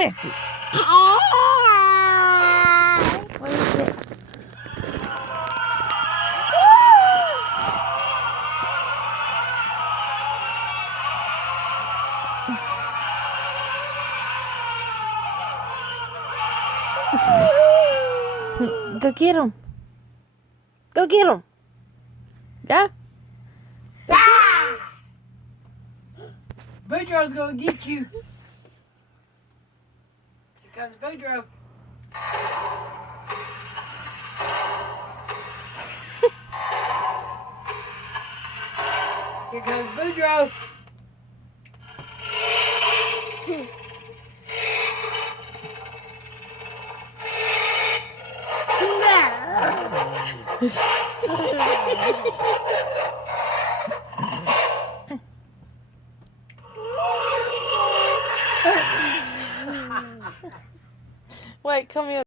messy. What is it? Go get him. Go get him. Go. Boudreaux's gonna get you. Here comes Boudreaux. Here comes Boudreaux. Wait, come here.